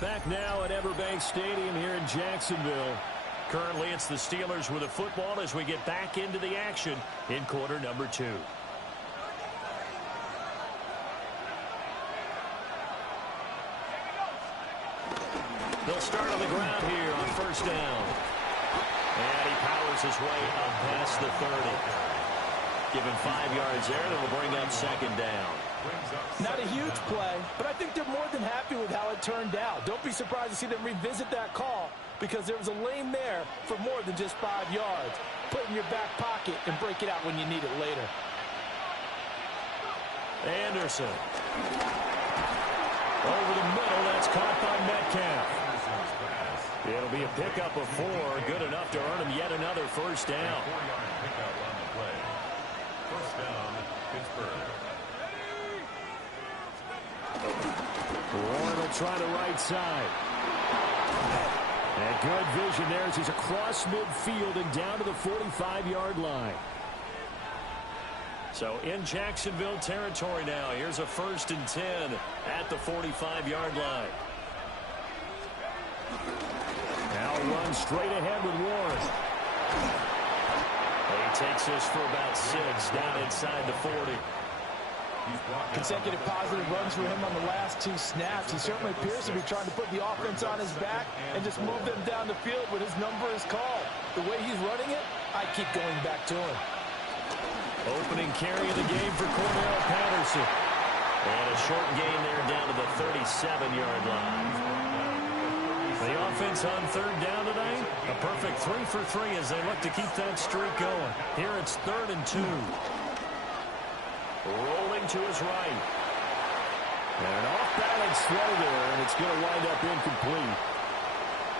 Back now at Everbank Stadium here in Jacksonville. Currently, it's the Steelers with the football as we get back into the action in quarter number 2. They'll start on the ground here on first down. And he powers his way up past the 30. Give him 5 yards there, and it'll bring up second down. Not a huge play, but I think they're more than happy with how it turned out. Don't be surprised to see them revisit that call because there was a lane there for more than just 5 yards. Put it in your back pocket and break it out when you need it later. Anderson. Over the middle, that's caught by Metcalf. It'll be a pickup of 4, good enough to earn him yet another first down. 4-yard pickup on the play. First down, Pittsburgh. Warren will try the right side. And good vision there as he's across midfield and down to the 45-yard line. So in Jacksonville territory now. Here's a 1st and 10 at the 45-yard line. Now run straight ahead with Warren. He takes this for about 6 down inside the 40. Consecutive positive runs for him on the last 2 snaps. He certainly appears to be trying to put the offense on his back and just move them down the field when his number is called. The way he's running it, I keep going back to him. Opening carry of the game for Cordell Patterson. And a short gain there down to the 37-yard line. The offense on 3rd down today, a perfect 3 for 3 as they look to keep that streak going. Here it's 3rd and 2. Rolling to his right. And an off-balance throw there, and it's going to wind up incomplete.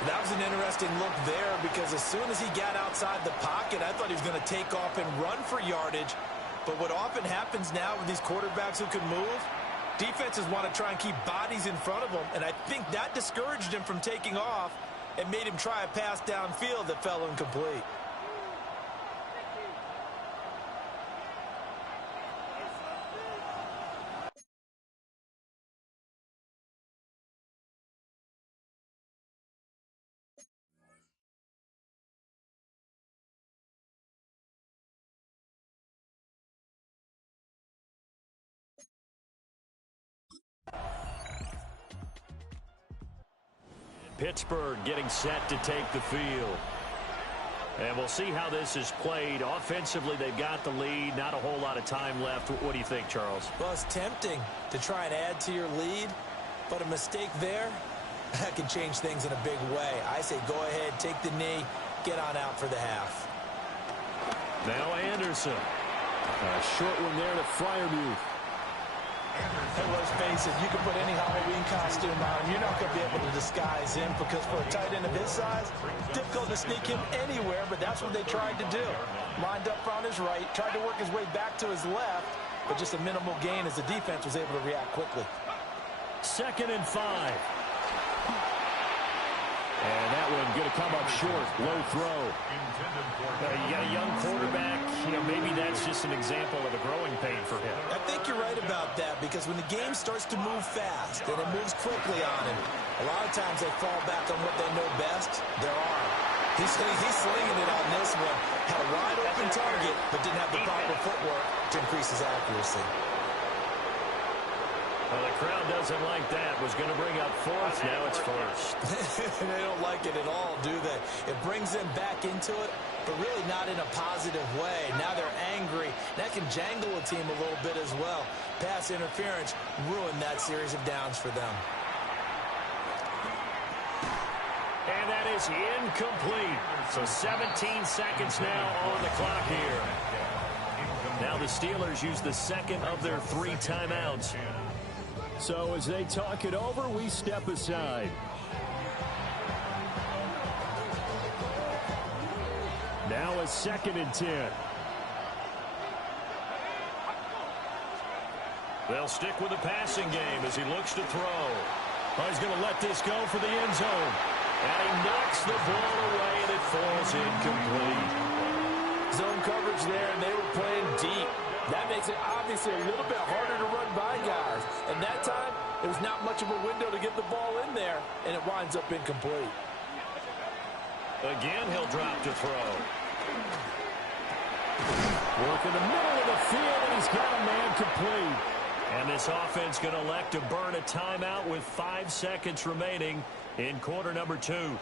That was an interesting look there because as soon as he got outside the pocket, I thought he was going to take off and run for yardage. But what often happens now with these quarterbacks who can move, defenses want to try and keep bodies in front of them, and I think that discouraged him from taking off and made him try a pass downfield that fell incomplete. Pittsburgh getting set to take the field. And we'll see how this is played. Offensively, they've got the lead. Not a whole lot of time left. What do you think, Charles? Well, it's tempting to try and add to your lead, but a mistake there, that can change things in a big way. I say go ahead, take the knee, get on out for the half. Now Anderson. A short one there to Freiermuth. Hey, let's face it, you can put any Halloween costume on him. You're not going to be able to disguise him because for a tight end of his size, difficult to sneak him anywhere, but that's what they tried to do. Lined up on his right, tried to work his way back to his left, but just a minimal gain as the defense was able to react quickly. 2nd and 5. And that one going to come up short. Low throw. You got a young quarterback. You know, maybe that's just an example of a growing pain for him. I think you're right about that because when the game starts to move fast and it moves quickly on him, a lot of times they fall back on what they know best, their arm. He's slinging it on this one. Had a wide open target, but didn't have the proper footwork to increase his accuracy. Well, the crowd doesn't like that. Was going to bring up 4th. Now it's 1st. They don't like it at all, do they? It brings them back into it, but really not in a positive way. Now they're angry. That can jangle a team a little bit as well. Pass interference ruined that series of downs for them. And that is incomplete. So 17 seconds now on the clock here. Now the Steelers use the second of their 3 timeouts. So as they talk it over, we step aside. Now a 2nd and 10. They'll stick with the passing game as he looks to throw. Oh, he's going to let this go for the end zone. And he knocks the ball away, and it falls incomplete. Zone coverage there, and they were playing deep. That makes it obviously a little bit harder to run by guys. And that time, there was not much of a window to get the ball in there, and it winds up incomplete. Again, he'll drop to throw. Work in the middle of the field, and he's got a man complete. And this offense going to elect to burn a timeout with 5 seconds remaining in quarter number 2.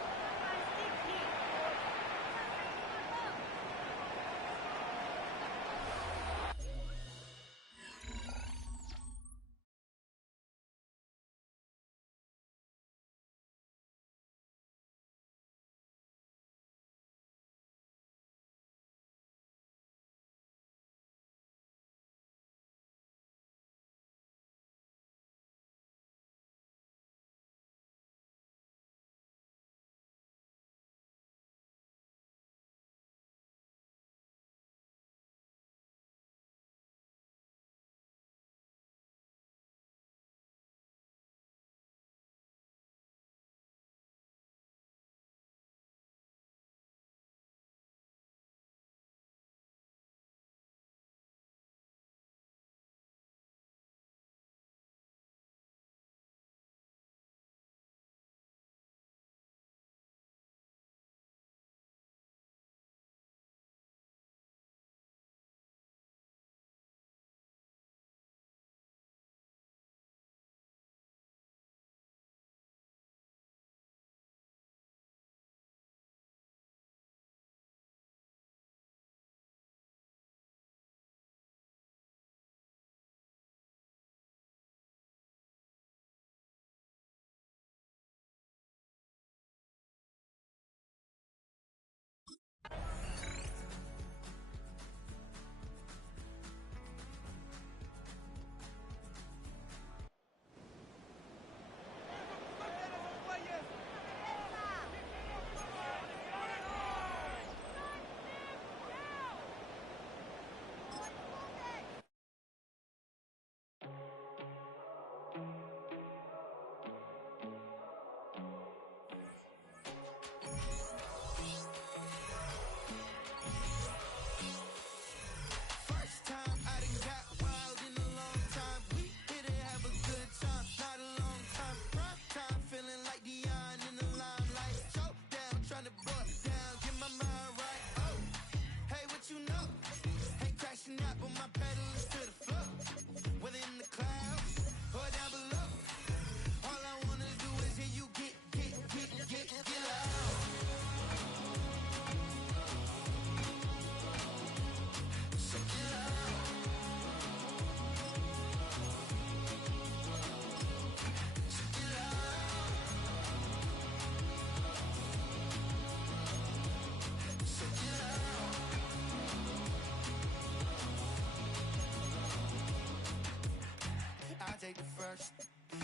take the first,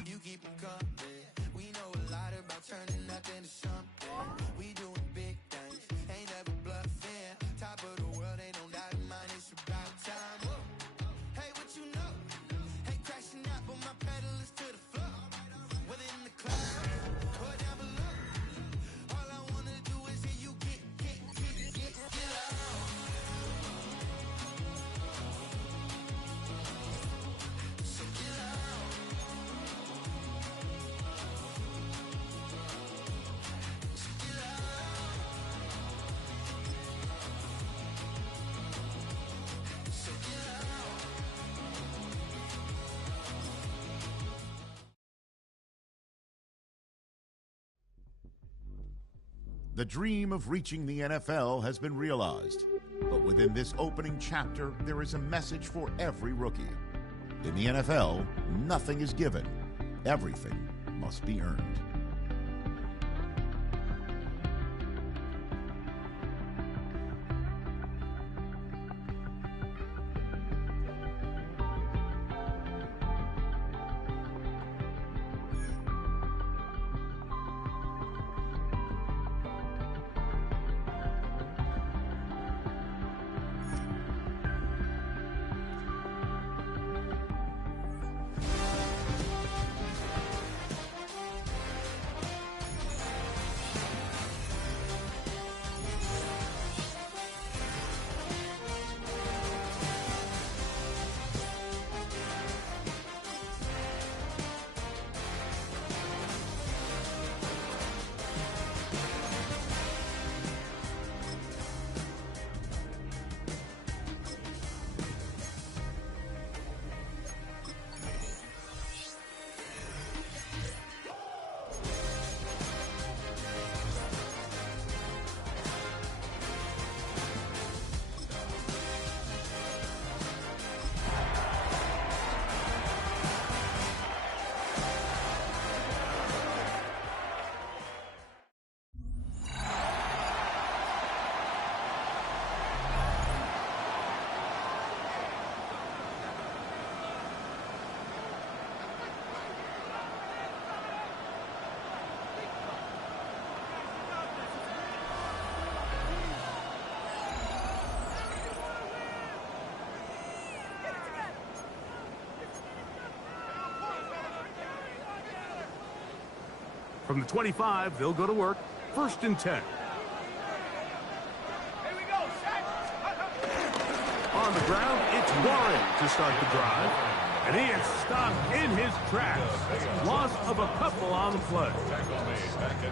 you keep them coming. We know a lot about turning nothing to something. We doing big things, ain't never bluffing. Top of the world, ain't no doubt in mine, it's about time. Whoa. Hey, what you know? Ain't crashing out, but my pedal is to the floor. Whether in the clouds or down below, all I wanna do is hear you get loud. So get out. So get out. So get out. The dream of reaching the NFL has been realized. But within this opening chapter, there is a message for every rookie. In the NFL, nothing is given. Everything must be earned. From the 25, they'll go to work. 1st and 10. On the ground, it's Warren to start the drive. And he is stopped in his tracks. Loss of a couple on the play.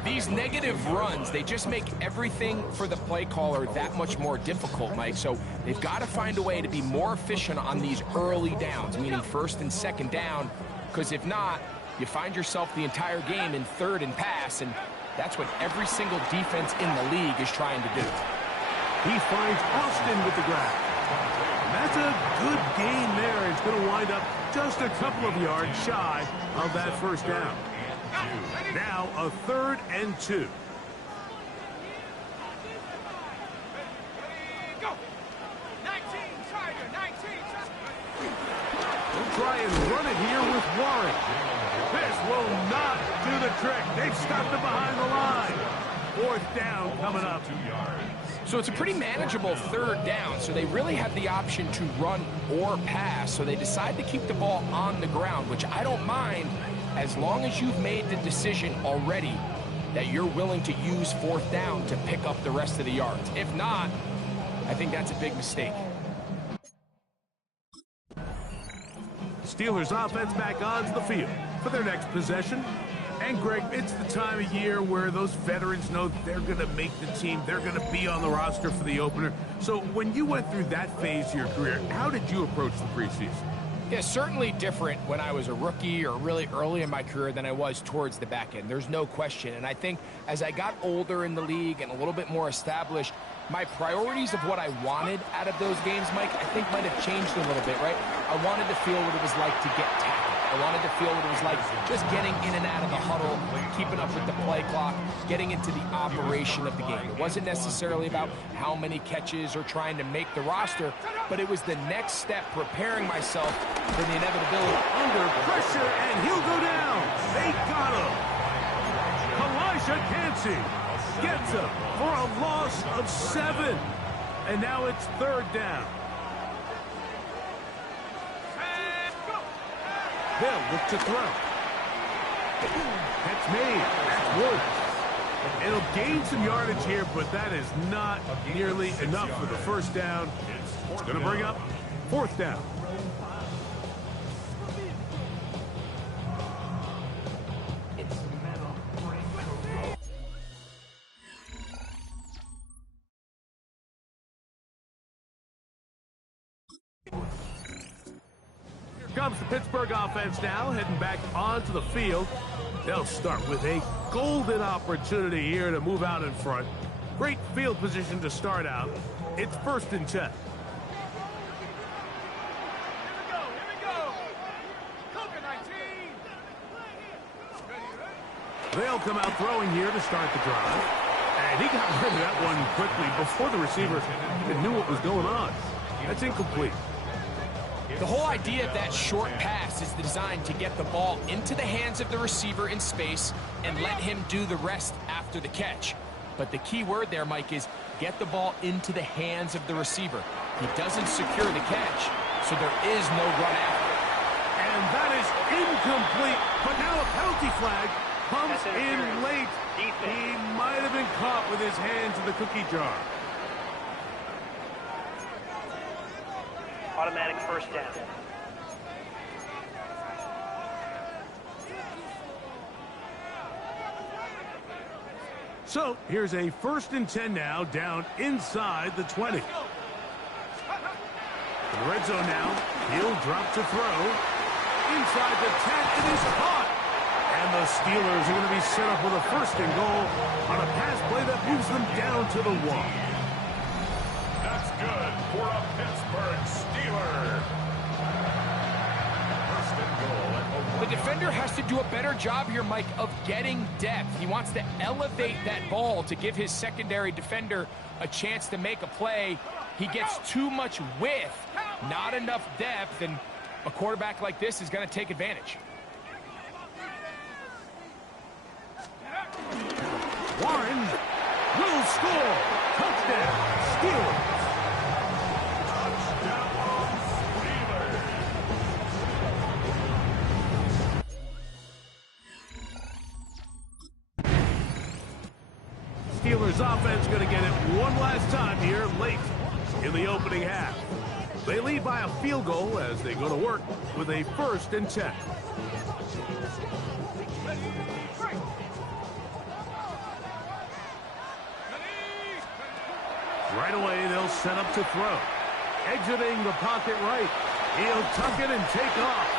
These negative runs, they just make everything for the play caller that much more difficult, Mike. So they've got to find a way to be more efficient on these early downs, meaning 1st and 2nd down, because if not, you find yourself the entire game in 3rd and pass, and that's what every single defense in the league is trying to do. He finds Austin with the grab. That's a good gain there. It's going to wind up just a couple of yards shy of that 1st down. Now a 3rd and 2. We'll try and run it here with Warren. This will not do the trick. They've stopped it behind the line. 4th down coming up. 2 yards. So it's a pretty manageable 3rd down, so they really have the option to run or pass, so they decide to keep the ball on the ground, which I don't mind as long as you've made the decision already that you're willing to use 4th down to pick up the rest of the yards. If not, I think that's a big mistake. Steelers offense back onto the field for their next possession. And, Greg, it's the time of year where those veterans know they're going to make the team. They're going to be on the roster for the opener. So when you went through that phase of your career, how did you approach the preseason? Yeah, certainly different when I was a rookie or really early in my career than I was towards the back end. There's no question. And I think as I got older in the league and a little bit more established, my priorities of what I wanted out of those games, Mike, I think might have changed a little bit, right? I wanted to feel what it was like to get tackled. I wanted to feel what it was like just getting in and out of the huddle, keeping up with the play clock, getting into the operation of the game. It wasn't necessarily about how many catches or trying to make the roster, but it was the next step, preparing myself for the inevitability. Under pressure, and he'll go down. They got him. Elijah Cansey gets him for a loss of 7. And now it's 3rd down. They'll look to throw. That's made. That's Woods. It'll gain some yardage here, but that is not nearly enough for the 1st down. It's going to bring up 4th down. Comes the Pittsburgh offense now, heading back onto the field. They'll start with a golden opportunity here to move out in front. Great field position to start out. It's 1st and 10. They'll come out throwing here to start the drive. And he got rid of that one quickly before the receiver knew what was going on. That's incomplete. The whole idea of that short pass is designed to get the ball into the hands of the receiver in space and let him do the rest after the catch. But the key word there, Mike, is get the ball into the hands of the receiver. He doesn't secure the catch, so there is no run after. And that is incomplete, but now a penalty flag comes in late. He might have been caught with his hands in the cookie jar. Automatic 1st down. So here's a 1st and 10 now, down inside the 20. In the red zone now, he'll drop to throw. Inside the 10, it is caught. And the Steelers are going to be set up with a 1st and goal on a pass play that moves them down to the 1. That's good for a Pittsburgh Steeler. 1st and goal at the 1. The defender has to do a better job here, Mike, of getting depth. He wants to elevate that ball to give his secondary defender a chance to make a play. He gets too much width, not enough depth, and a quarterback like this is going to take advantage. Warren will score. Touchdown, Steelers. going to get it one last time here late in the opening half. They lead by a field goal as they go to work with a 1st and 10. Right away, they'll set up to throw. Exiting the pocket right. He'll tuck it and take off.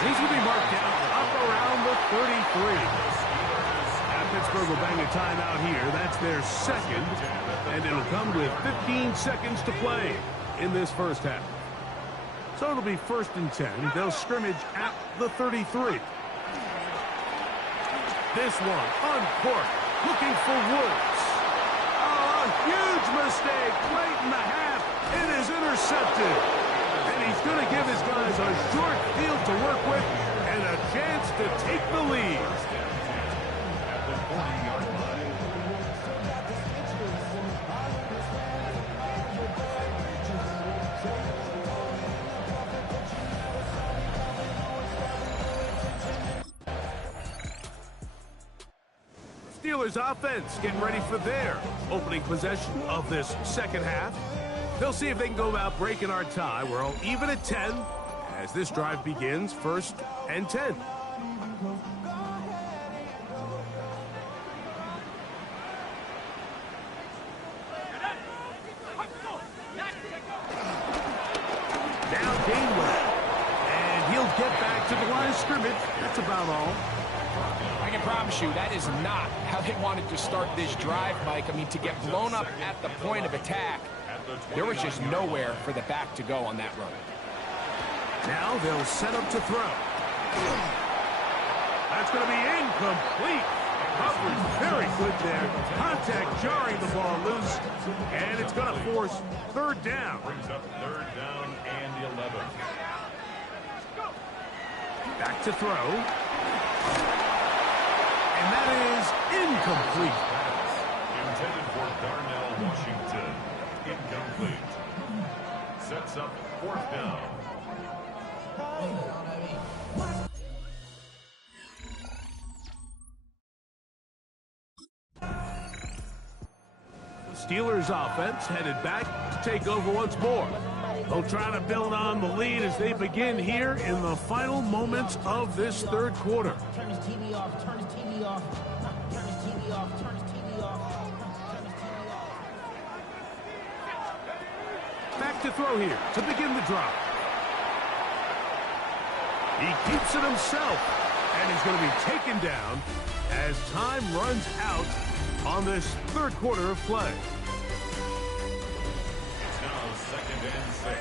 He's going to be marked down up around the 33. Now Pittsburgh will bang a timeout here. That's their 2nd, and it'll come with 15 seconds to play in this first half. So it'll be 1st and 10. They'll scrimmage at the 33. This one, uncorked, looking for Woods. Oh, a huge mistake late in the half. It is intercepted. And he's going to give his guys a short field to work with and a chance to take the lead. At the 40-yard line. Steelers offense getting ready for their opening possession of this second half. They'll see if they can go about breaking our tie. We're all even at 10 as this drive begins, 1st and 10. Now Gainwell, and he'll get back to the line of scrimmage. That's about all. I can promise you that is not how they wanted to start this drive, Mike. I mean, to get blown up at the point of attack, there was just nowhere for the back to go on that run. Now they'll set up to throw. That's going to be incomplete. Coverage very good there. Contact jarring the ball loose, and it's going to force 3rd down. Brings up 3rd down and 11. Back to throw. And that is incomplete. Intended for Darnell Washington. Incomplete. Sets up 4th down. Steelers offense headed back to take over once more. They'll try to build on the lead as they begin here in the final moments of this 3rd quarter. Turn his TV off, turn his TV off, turn his TV off, turn his TV off, turn his TV off. Back to throw here to begin the drive. He keeps it himself, and he's going to be taken down as time runs out on this 3rd quarter of play. It's now 2nd and 6.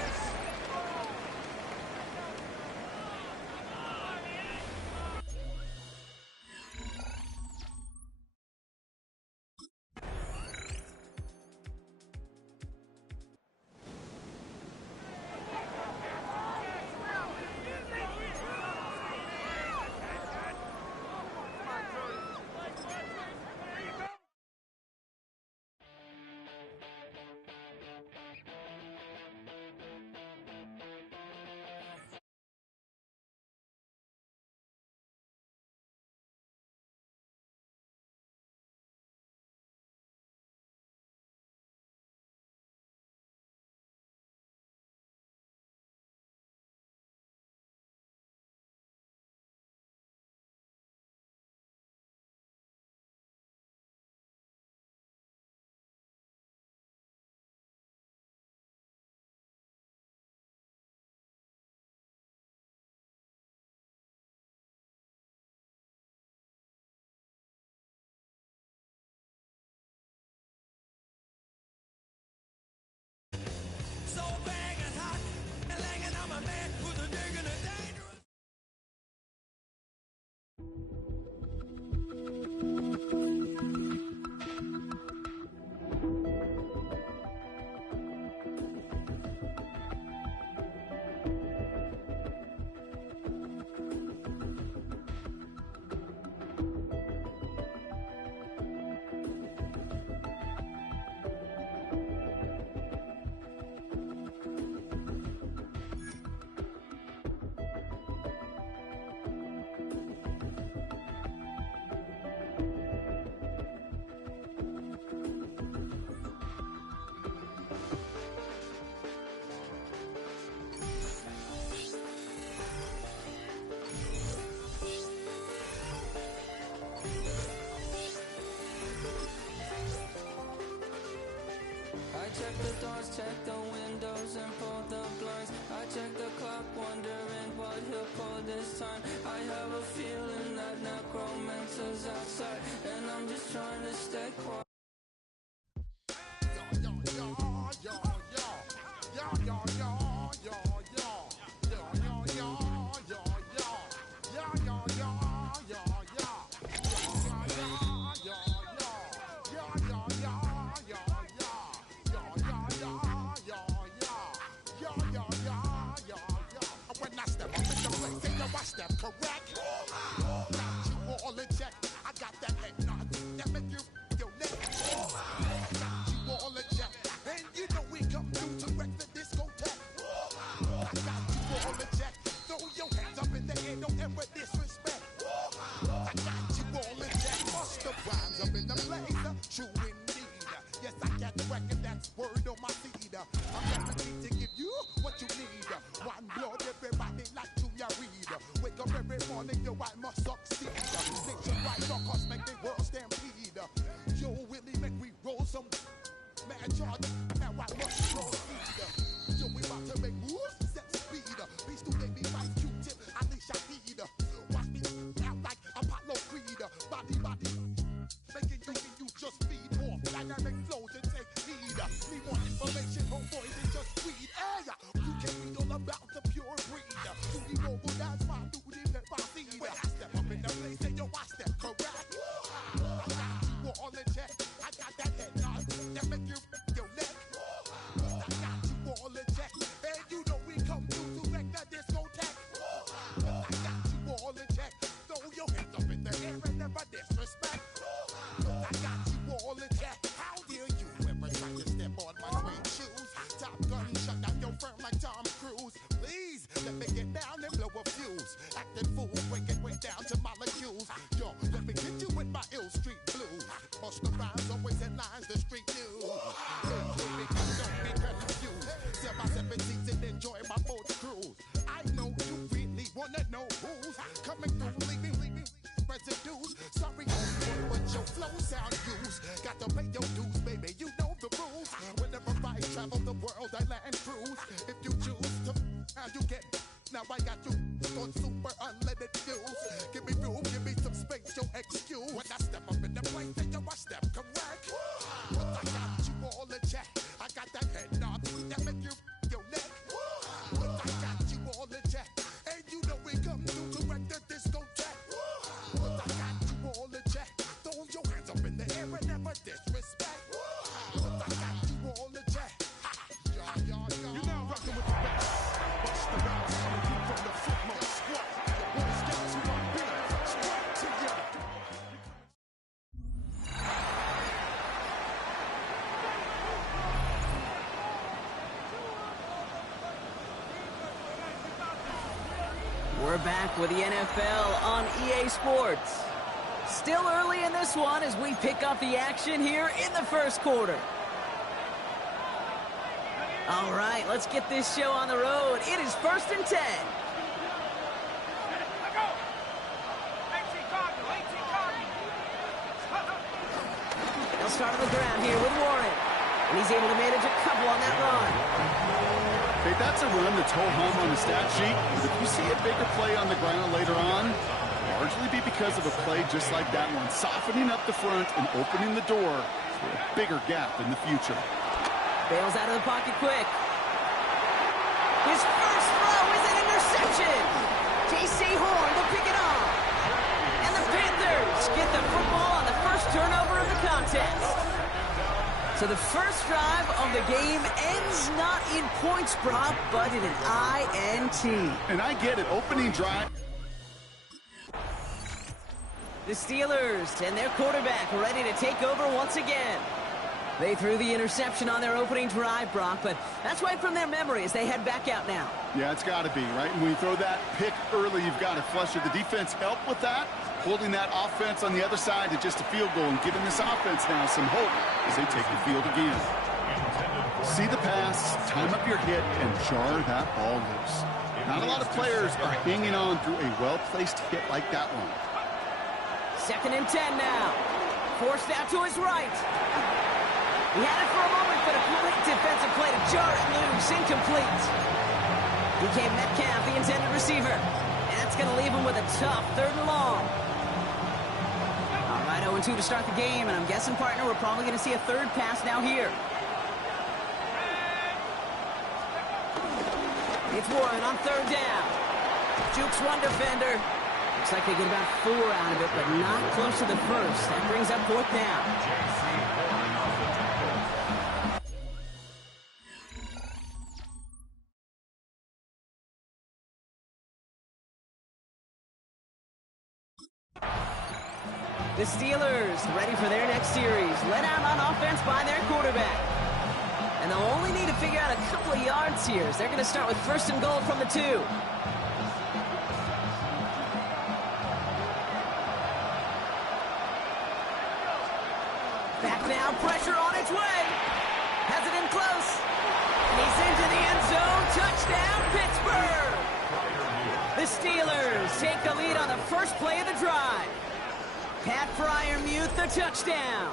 I check the doors, check the windows, and pull the blinds. I check the clock, wondering what he'll pull this time. I have a feeling that necromancer's outside, and I'm just trying to stay quiet. Step correct. Got you all in check. I got that head nod that make you your neck. Got you all in check. And you know we come through to wreck the discotheque. I got you all in check. Throw your hands up in the air, don't ever disrespect. I got you all in check. Bust the rhymes up in the place. True indeed. Yes, I got the record, that's word on my feed. I'm guaranteed to give you what you need. One blood, everybody like to ya read. Wake up every morning, yo, I must succeed. Nature right, no cause make the world stampede. Yo, Willie, make we roll some mad charge. Now I must proceed. Yo, we about to make moves, set speed. Beast to baby, fight Q-tip, I need Shahid. Watch me out like Apollo Creed. Body, making you just feed off. Dynamic flows and take heed. Need more information, homeboy, than just weed. Hey, you can read all about the pure breed. You know that's my duty, let my seed. When I step up in the place, say yo, I step correct. I got you all in check. I got that head nod that make you your neck. I got you all in check. And you know we come through to wreck the discotheque. I got you all in check. Throw your hands up in the air and never disrespect. I got you all in check. How dare you ever try to step on my suede shoes? Top Gun shut down your firm like Tom Cruise. Please let me get down and blow a fuse. Acting fool, break it way down to molecules. Yo, let me get you with my ill street blues. Bust the rhymes, always headlines, the street news. Don't be confused. Sell my 17s and enjoy my boat cruise. I know you really wanna know who's coming through, leaving residues. Sorry, homeboy, but your flow sound used. Got to pay your dues, baby, you know the rules. Whenever I travel the world, I land cruise. If you choose to, how you get. Now I got you on super unleaded fuels. Give me room, give me some space, your excuse. When I step up in the place, then yo, I step correct. But I got you all in check. I got that head nod that make you your neck. But I got you all in check. And you know we come through to wreck the discotheque. But I got you all in check. Throw your hands up in the air and never disrespect. But I got you all in check. You now rocking with the best. Bust the rhymes coming through from the footmost squad. Boy Scouts who are big, straight to you. We're back with the NFL on EA Sports. Still early in this one as we pick up the action here in the first quarter. All right, let's get this show on the road. It is 1st and 10. They'll start on the ground here with Warren. And he's able to manage a couple on that run. Hey, that's a run that's ho-hum on the stat sheet. But if you see a bigger play on the ground later on, largely be because of a play just like that one, softening up the front and opening the door for a bigger gap in the future. Bails out of the pocket quick. His first throw is an interception. J.C. Horn will pick it off. And the Panthers get the football on the first turnover of the contest. So the first drive of the game ends not in points, Brock, but in an INT. And I get it, opening drive. The Steelers and their quarterback ready to take over once again. They threw the interception on their opening drive, Brock, but that's right from their memory as they head back out now. Yeah, it's got to be, right? And when you throw that pick early, you've got to flush it. The defense helped with that, holding that offense on the other side to just a field goal and giving this offense now some hope as they take the field again. See the pass, time up your hit, and jar that ball loose. Not a lot of players are hanging on through a well-placed hit like that one. 2nd and 10 now. Forced out to his right. He had it for a moment, but a complete Jarrett loose, incomplete. DK Metcalf, the intended receiver. And that's going to leave him with a tough 3rd and long. All right, 0-2 to start the game, and I'm guessing, partner, we're probably going to see a 3rd pass now here. It's Warren on 3rd down. Jukes one defender. Looks like they get about 4 out of it, but not close to the 1st. That brings up 4th down. The Steelers ready for their next series. Led out on offense by their quarterback. And they'll only need to figure out a couple of yards here, as they're going to start with 1st and goal from the 2. Back now, pressure on its way. Has it in close. He's into the end zone. Touchdown, Pittsburgh. The Steelers take the lead on the first play of the drive. Pat Fryermuth, the touchdown.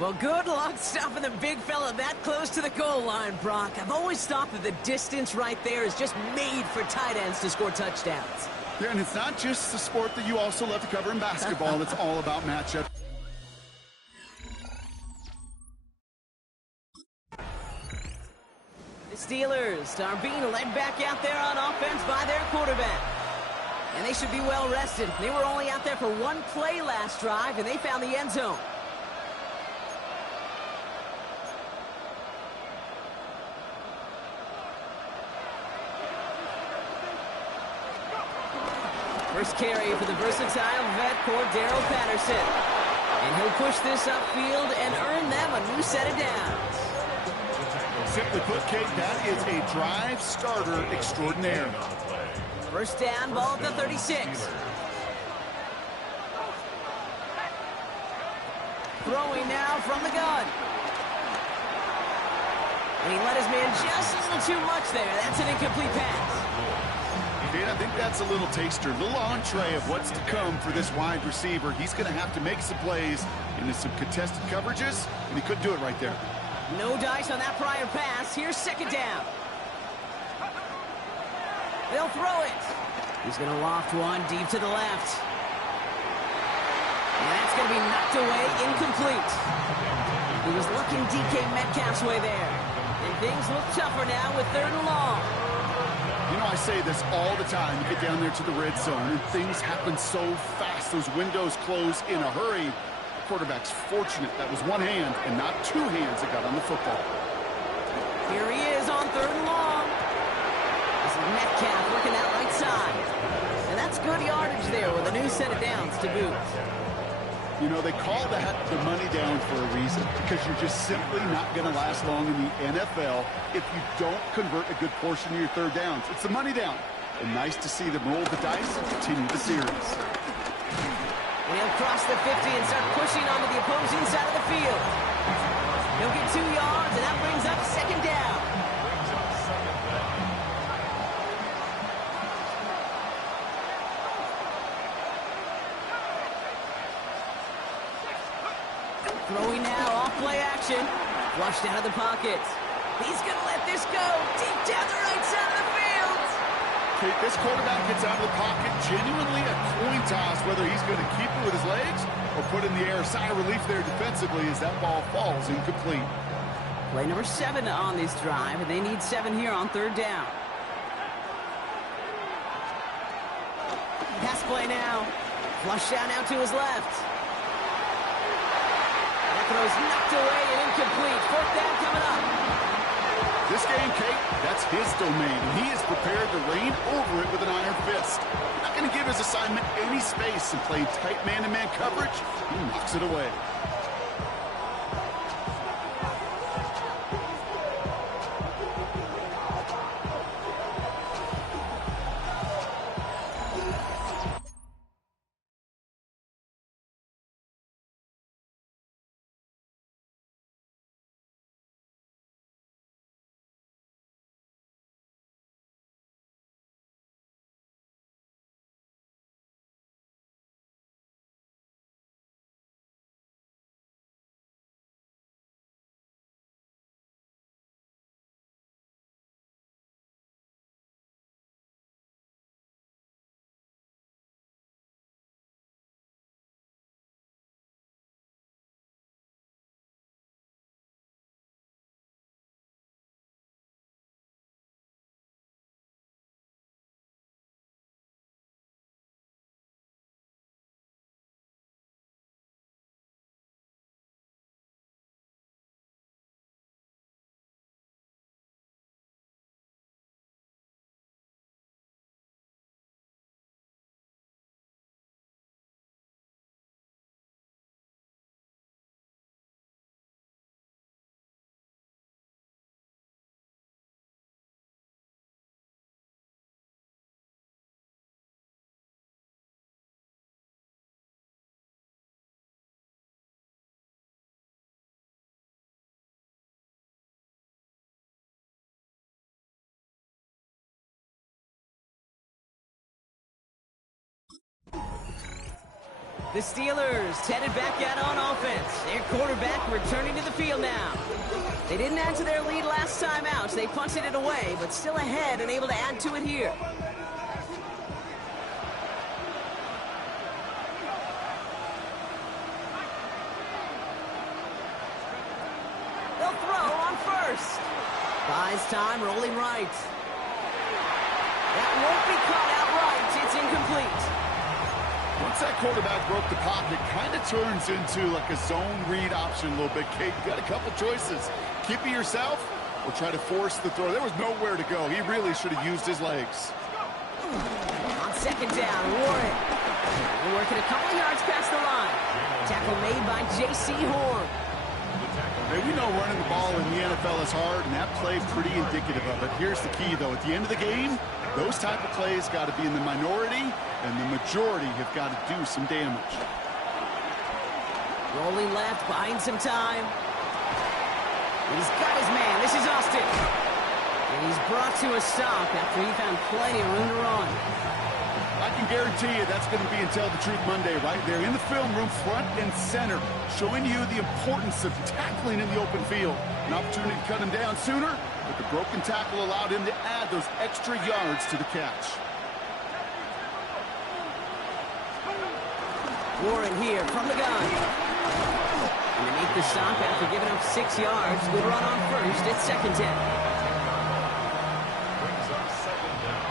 Well, good luck stopping the big fella that close to the goal line, Brock. I've always thought that the distance right there is just made for tight ends to score touchdowns. Yeah, and it's not just the sport that you also love to cover in basketball. It's all about matchup. The Steelers are being led back out there on offense by their quarterback. And they should be well rested. They were only out there for 1 play last drive, and they found the end zone. First carry for the versatile vet, Cordero Patterson. And he'll push this upfield and earn them a new set of downs. Simply put, Kate, that is a drive starter extraordinaire. First down, ball at the 36. Throwing now from the gun. And he let his man just a little too much there. That's an incomplete pass. And I think that's a little taster, a little entree of what's to come for this wide receiver. He's going to have to make some plays into some contested coverages, and he couldn't do it right there. No dice on that prior pass. Here's 2nd down. They'll throw it. He's going to loft one deep to the left. And that's going to be knocked away, incomplete. He was looking DK Metcalf's way there. And things look tougher now with 3rd and long. You know, I say this all the time. You get down there to the red zone, and things happen so fast. Those windows close in a hurry. The quarterback's fortunate that was 1 hand and not 2 hands that got on the football. Here he is on 3rd and long. This is Metcalf working that right side. And that's good yardage there with a new set of downs to boot. You know, they call that the money down for a reason, because you're just simply not going to last long in the NFL if you don't convert a good portion of your 3rd downs. It's the money down. And nice to see them roll the dice and continue the series. And he'll cross the 50 and start pushing onto the opposing side of the field. He'll get 2 yards, and that brings up 2nd down. Throwing now, off play action. Flushed out of the pocket. He's going to let this go deep down the right side of the field. Kate, this quarterback gets out of the pocket, genuinely a coin toss, whether he's going to keep it with his legs or put it in the air. Sigh of relief there defensively as that ball falls incomplete. Play number 7 on this drive, and they need 7 here on 3rd down. Pass play now. Flush down now to his left. That throw's knocked away and incomplete. 4th down coming up. This game, Kate, that's his domain, and he is prepared to reign over it with an iron fist. Not going to give his assignment any space and play tight man-to-man coverage. He knocks it away. The Steelers headed back out on offense. Their quarterback returning to the field now. They didn't add to their lead last time out. They punted it away, but still ahead and able to add to it here. They'll throw on first. Buys time, rolling right. That won't be caught outright. It's incomplete. Once that quarterback broke the pocket, kind of turns into like a zone read option a little bit. Kate, you got a couple choices. Keep it yourself or try to force the throw. There was nowhere to go. He really should have used his legs. On second down, Warren. They're working a couple yards past the line. Tackle made by J.C. Horn. Hey, we know running the ball in the NFL is hard, and that play pretty indicative of it. Here's the key, though. At the end of the game, those type of plays got to be in the minority, and the majority have got to do some damage. Rolling left, buying some time. He's got his man. This is Austin. And he's brought to a stop after he found plenty of room to run. I can guarantee you that's going to be in Tell the Truth Monday right there in the film room, front and center, showing you the importance of tackling in the open field. An opportunity to cut him down sooner, but the broken tackle allowed him to add those extra yards to the catch. Warren here from the gun. And they make the stop after giving up 6 yards. Good run on first. It's second down. Brings up second down.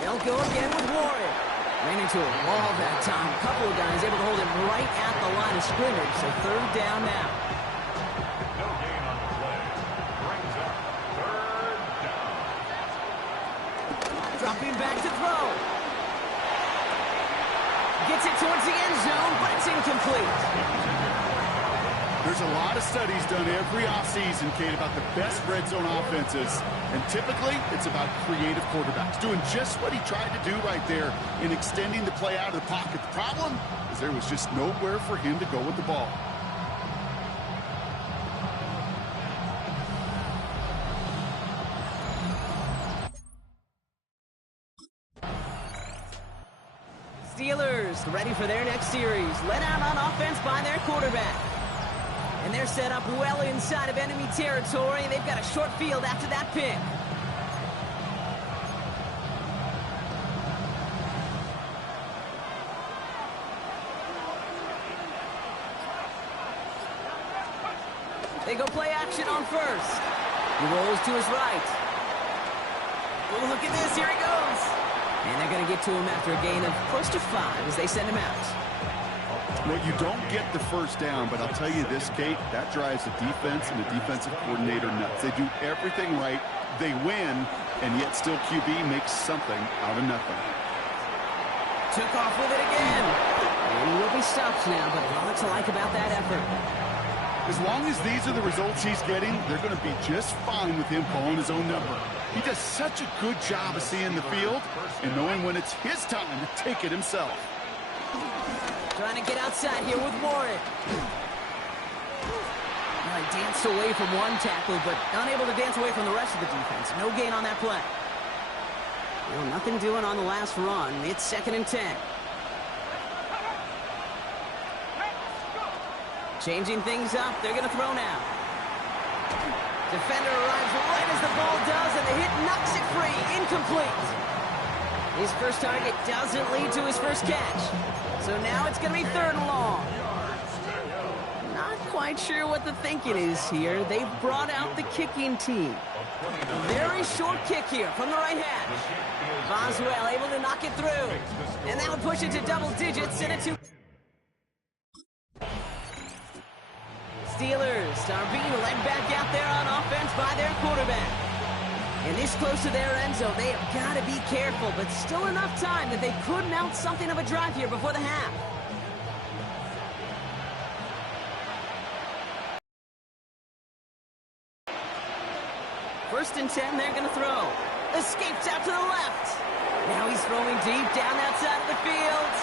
They'll go again with Warren. Ran into a wall that time. A couple of guys able to hold him right at the line of scrimmage. So third down now. No gain on the play. Brings up third down. Dropping back to throw. Gets it towards the end zone, but it's incomplete. There's a lot of studies done every offseason, Kate, about the best red zone offenses. And typically, it's about creative quarterbacks doing just what he tried to do right there in extending the play out of the pocket. The problem is there was just nowhere for him to go with the ball. Steelers ready for their next series. Led out on offense by their quarterback. And they're set up well inside of enemy territory. They've got a short field after that pick. They go play action on first. He rolls to his right. Oh, look at this. Here he goes. And they're going to get to him after a gain of close to 5 as they send him out. Well, you don't get the first down, but I'll tell you this, Kate, that drives the defense and the defensive coordinator nuts. They do everything right, they win, and yet still QB makes something out of nothing. Took off with it again. And he will be stopped now, but a lot to like about that effort. As long as these are the results he's getting, they're going to be just fine with him calling his own number. He does such a good job of seeing the field and knowing when it's his time to take it himself. Trying to get outside here with Warren. Well, he danced away from one tackle, but unable to dance away from the rest of the defense. No gain on that play. Well, nothing doing on the last run. It's second and 10. Changing things up. They're going to throw now. Defender arrives right as the ball does, and the hit knocks it free. Incomplete. His first target doesn't lead to his first catch. So now it's going to be third and long. Not quite sure what the thinking is here. They've brought out the kicking team. A very short kick here from the right hash. Boswell able to knock it through. And that'll push it to double digits and a 2. Steelers are being led back out there on offense by their quarterback. And this close to their end zone, they have got to be careful, but still enough time that they could mount something of a drive here before the half. First and 10, they're going to throw. Escapes out to the left. Now he's throwing deep down that side of the field.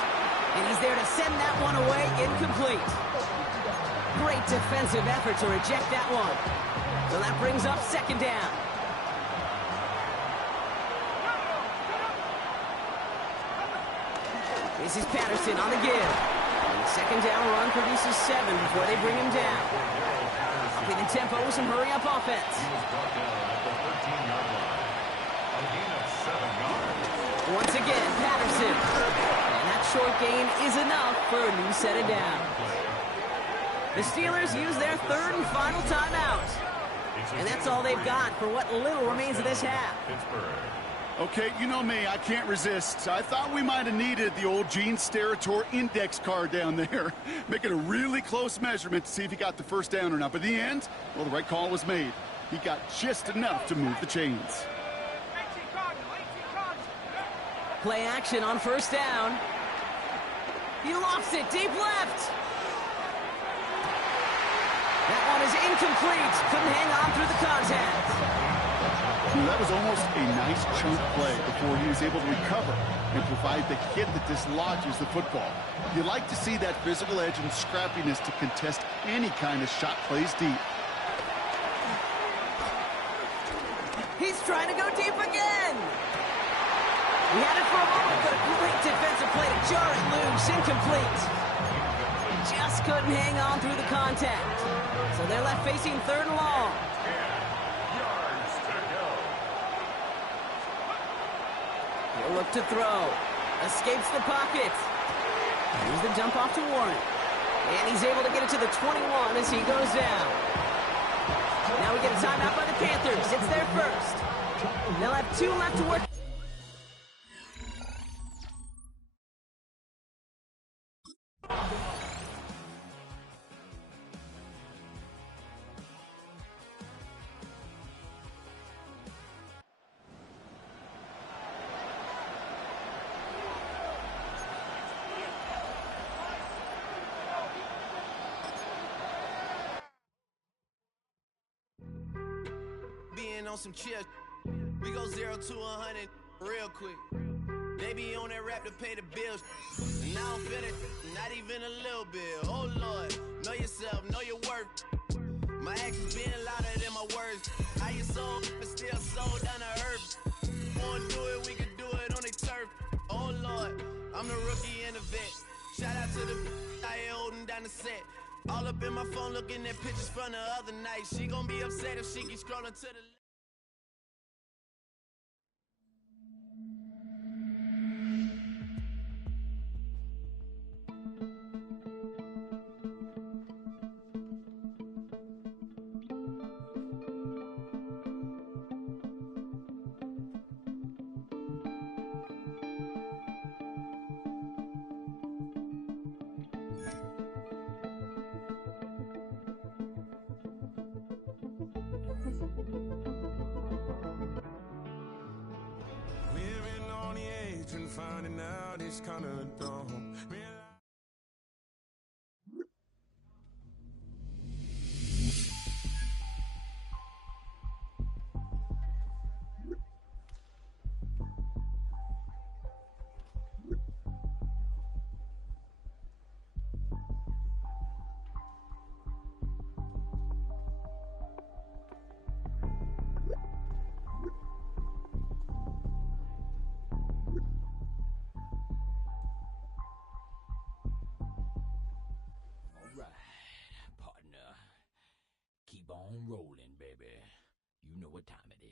And he's there to send that one away, incomplete. Great defensive effort to reject that one. So that brings up second down. This is Patterson on the give. And the second down run produces 7 before they bring him down. Upping the tempo with some hurry-up offense. He was brought down at the 13-yard line. A gain of 7 yards. Once again, Patterson. And that short gain is enough for a new set of downs. The Steelers use their third and final timeout. And that's all they've got for what little remains of this half. Okay, you know me, I can't resist. I thought we might have needed the old Gene Steratore index card down there. Making a really close measurement to see if he got the first down or not. But in the end, well, the right call was made. He got just enough to move the chains. Play action on first down. He lofts it deep left. That one is incomplete. Couldn't hang on through the contact. That was almost a nice chunk play before he was able to recover and provide the hit that dislodges the football. You like to see that physical edge and scrappiness to contest any kind of shot plays deep. He's trying to go deep again. He had it for a moment, but a great defensive play to jar it loose. Incomplete. Just couldn't hang on through the contact. So they're left facing third and long. 10 yards to go. He'll look to throw. Escapes the pocket. Here's the dump off to Warren. And he's able to get it to the 21 as he goes down. Now we get a timeout by the Panthers. It's their first. They'll have 2 left to work. On some chill, we go 0 to 100 real quick. They be on that rap to pay the bills, and I don't feel it, not even a little bit. Oh Lord, know yourself, know your worth. My actions being louder than my words. How you sold, but still sold down to earth. Wanna do it, we can do it on the turf. Oh Lord, I'm the rookie and the vet. Shout out to the I ain't holding down the set. All up in my phone looking at pictures from the other night. She gon' be upset if she keeps scrolling to the Living on the edge and finding out it's kind of dumb. Keep on rolling, baby. You know what time it is.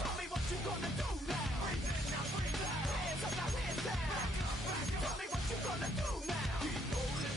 Tell me what you gonna do now. Keep rolling,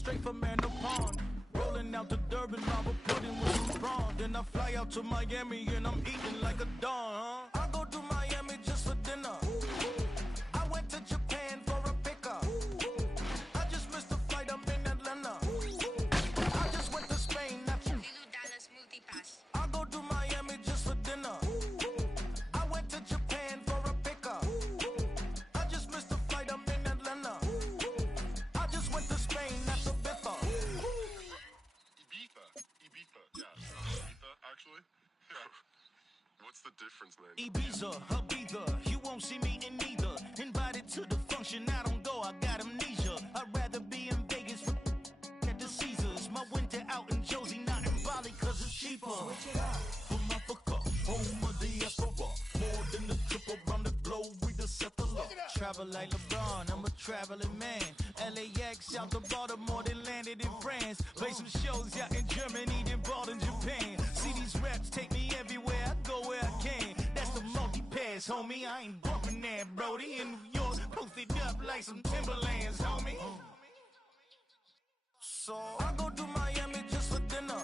straight from Manapon. Rolling out to Durban, lava pudding with some prawn. Then I fly out to Miami and I'm eating like a don, huh? I go to Miami just for dinner. I went to Japan for a pickup. I just missed the flight, I'm in Atlanta. I just went to Spain, not you. I go to Miami just for dinner. I went to Japan for a pickup. I just missed the flight, I'm in Atlanta. I just went to Spain, that's a Ibiza. Ibiza, yeah. Ibiza, actually? Yeah. What's the difference, man? Ibiza, Ibiza, you won't see me in neither. Invited to the function, I don't go, I got amnesia. I'd rather be in Vegas at the Caesars. My winter out in Josie, not in Bali, cause it's cheaper. From Africa, home of the diaspora. More than the trip around the globe, we the settler. Travel like LeBron, I'm a traveling man. LAX out to Baltimore, then landed in France. Play some shows out in Germany, then bought in Japan. See these raps take me everywhere, I go where I can. That's the multi-pass, homie. I ain't bumping that, Brody. In New York, posted up like some Timberlands, homie. So I go to Miami just for dinner.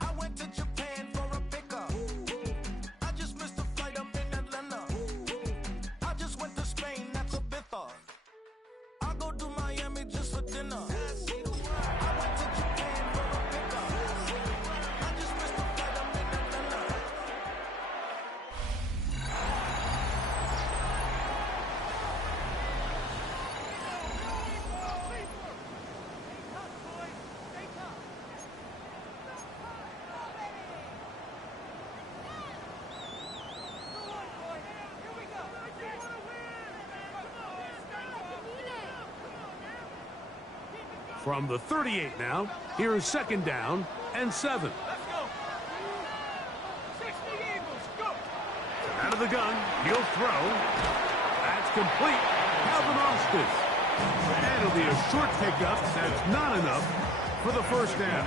I went to Japan for a pickup. I just missed the flight, I'm in Atlanta. I just went to Spain, that's Ibiza. I go to Miami just for dinner. I went to Japan for a pickup. I just missed the flight, I'm in Atlanta. From the 38 now, here is second down and 7. Out of the gun, he'll throw. That's complete. Calvin Austin. And it'll be a short pickup. That's not enough for the first down.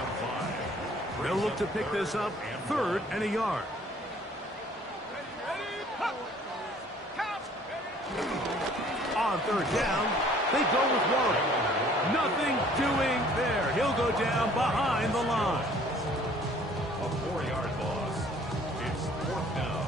They'll look to pick this up 3rd and a yard. On 3rd down, they go with one. Nothing doing there. He'll go down behind the line. A 4-yard loss. It's 4th down.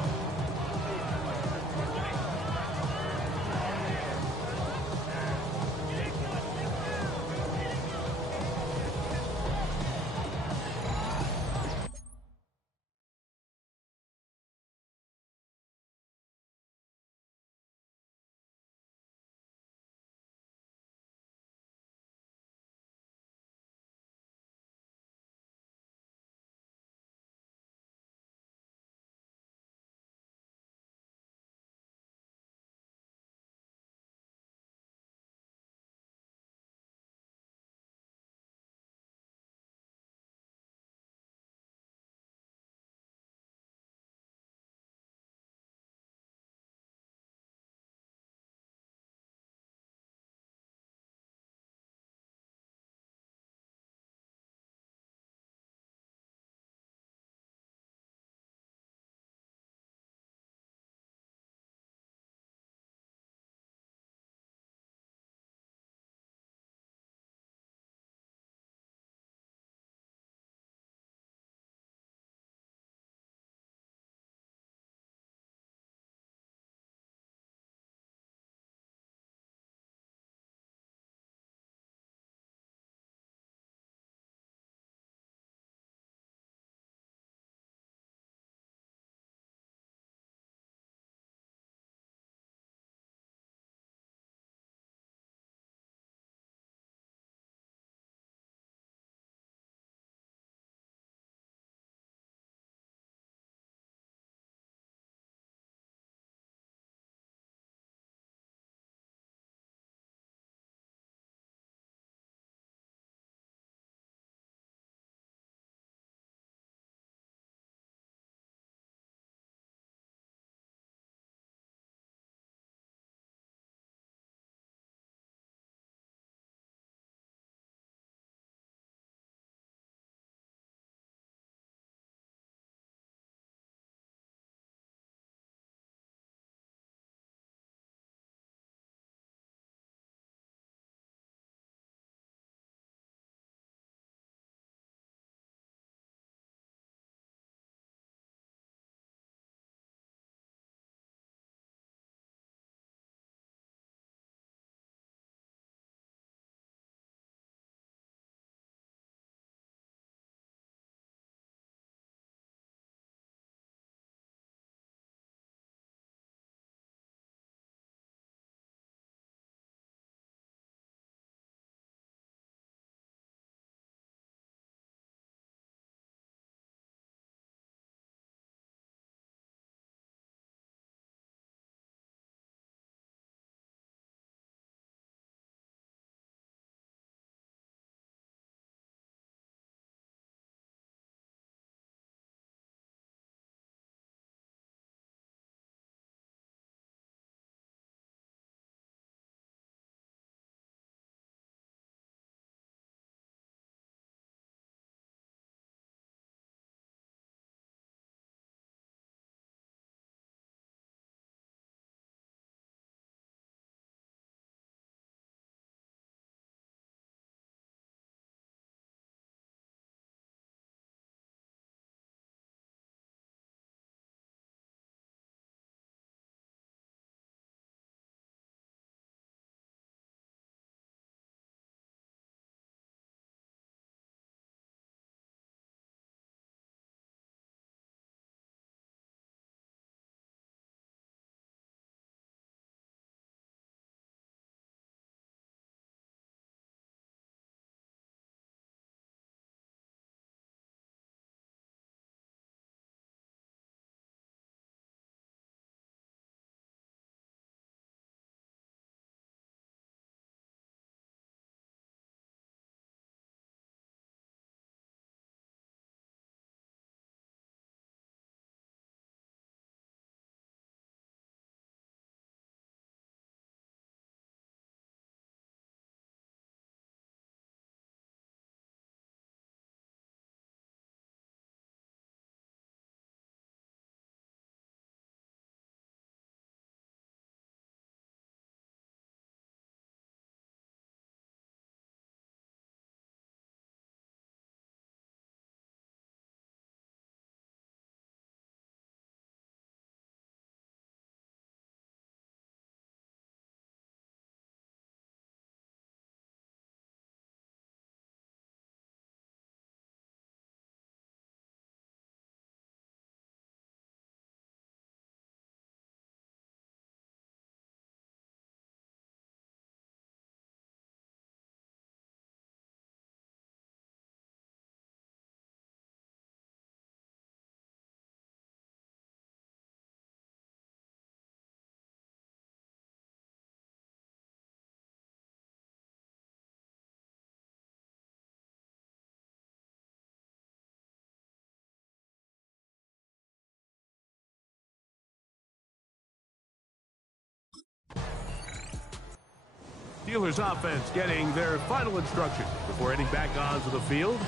Steelers offense getting their final instruction before heading back onto the field.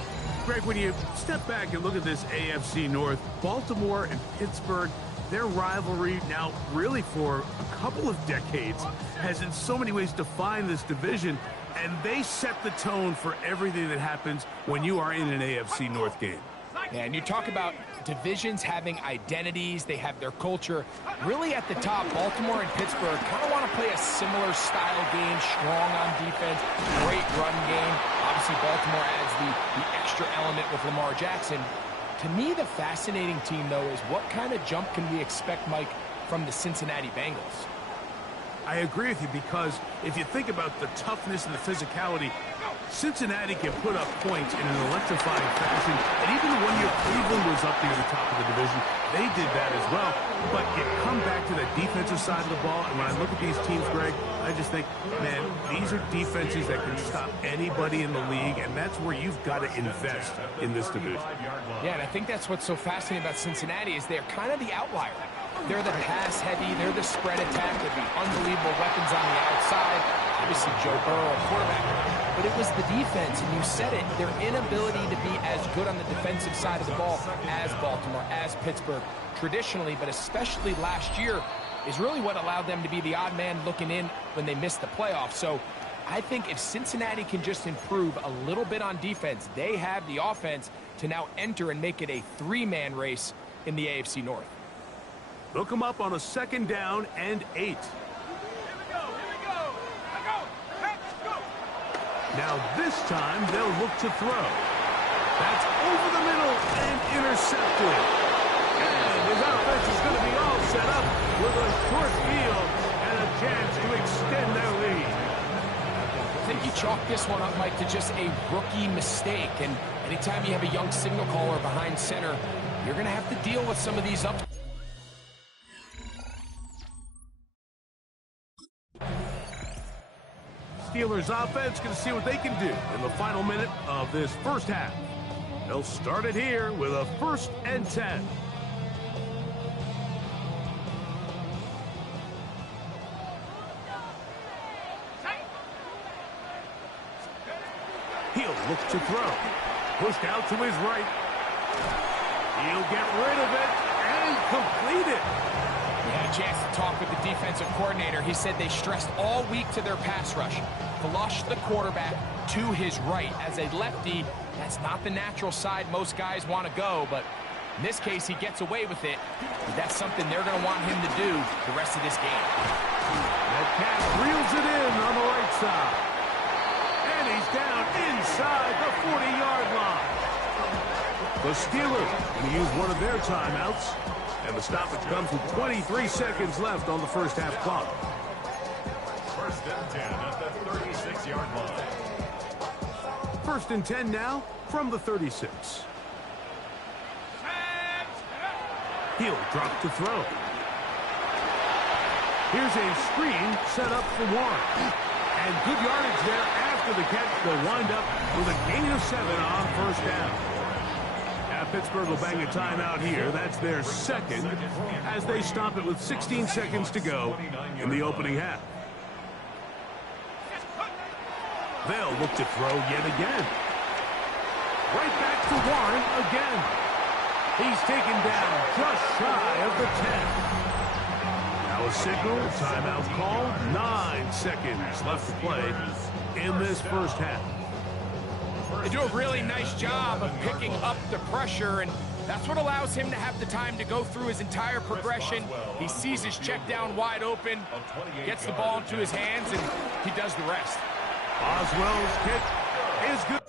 Greg, when you step back and look at this AFC North, Baltimore and Pittsburgh, their rivalry now really for a couple of decades has in so many ways defined this division, and they set the tone for everything that happens when you are in an AFC North game. Yeah, and you talk about divisions having identities, they have their culture. Really at the top, Baltimore and Pittsburgh kind of want to play a similar style game, strong on defense, great run game. Obviously, Baltimore adds the extra element with Lamar Jackson. To me, the fascinating team, though, is what kind of jump can we expect, Mike, from the Cincinnati Bengals? I agree with you, because if you think about the toughness and the physicality, Cincinnati can put up points in an electrifying fashion. And even the 1 year Cleveland was up near the top of the division, they did that as well. But you come back to the defensive side of the ball, and when I look at these teams, Greg, I just think, man, these are defenses that can stop anybody in the league, and that's where you've got to invest in this division. Yeah, and I think that's what's so fascinating about Cincinnati is they're kind of the outlier. They're the pass-heavy, they're the spread attack with the unbelievable weapons on the outside. Obviously, Joe Burrow, quarterback. But it was the defense, and you said it, their inability to be as good on the defensive side of the ball as Baltimore, as Pittsburgh, traditionally, but especially last year, is really what allowed them to be the odd man looking in when they missed the playoffs. So I think if Cincinnati can just improve a little bit on defense, they have the offense to now enter and make it a three-man race in the AFC North. Look them up on a 2nd down and 8. Now this time they'll look to throw. That's over the middle and intercepted. And his offense is going to be all set up with a short field and a chance to extend their lead. I think you chalk this one up, Mike, to just a rookie mistake. And anytime you have a young signal caller behind center, you're going to have to deal with some of these up. Steelers offense going to see what they can do in the final minute of this first half. They'll start it here with a 1st and 10. He'll look to throw. Pushed out to his right. He'll get rid of it and complete it. We had a chance to talk with the defensive coordinator. He said they stressed all week to their pass rush. Flush the quarterback to his right. As a lefty, that's not the natural side most guys want to go, but in this case, he gets away with it. But that's something they're going to want him to do the rest of this game. Metcalf reels it in on the right side. And he's down inside the 40-yard line. The Steelers going to use one of their timeouts. And the stoppage comes with 23 seconds left on the first half clock. 1st and 10 at the 36-yard line. 1st and 10 now from the 36. He'll drop to throw. Here's a screen set up for Warren. And good yardage there after the catch. They'll wind up with a gain of 7 on 1st down. Pittsburgh will bang a timeout here. That's their 2nd as they stop it with 16 seconds to go in the opening half. They'll look to throw yet again. Right back to Warren again. He's taken down just shy of the 10. Now a signal, timeout call. 9 seconds left to play in this first half. They do a really nice job of picking up the pressure, and that's what allows him to have the time to go through his entire progression. He sees his check down wide open, gets the ball into his hands, and he does the rest. Oswell's kick is good.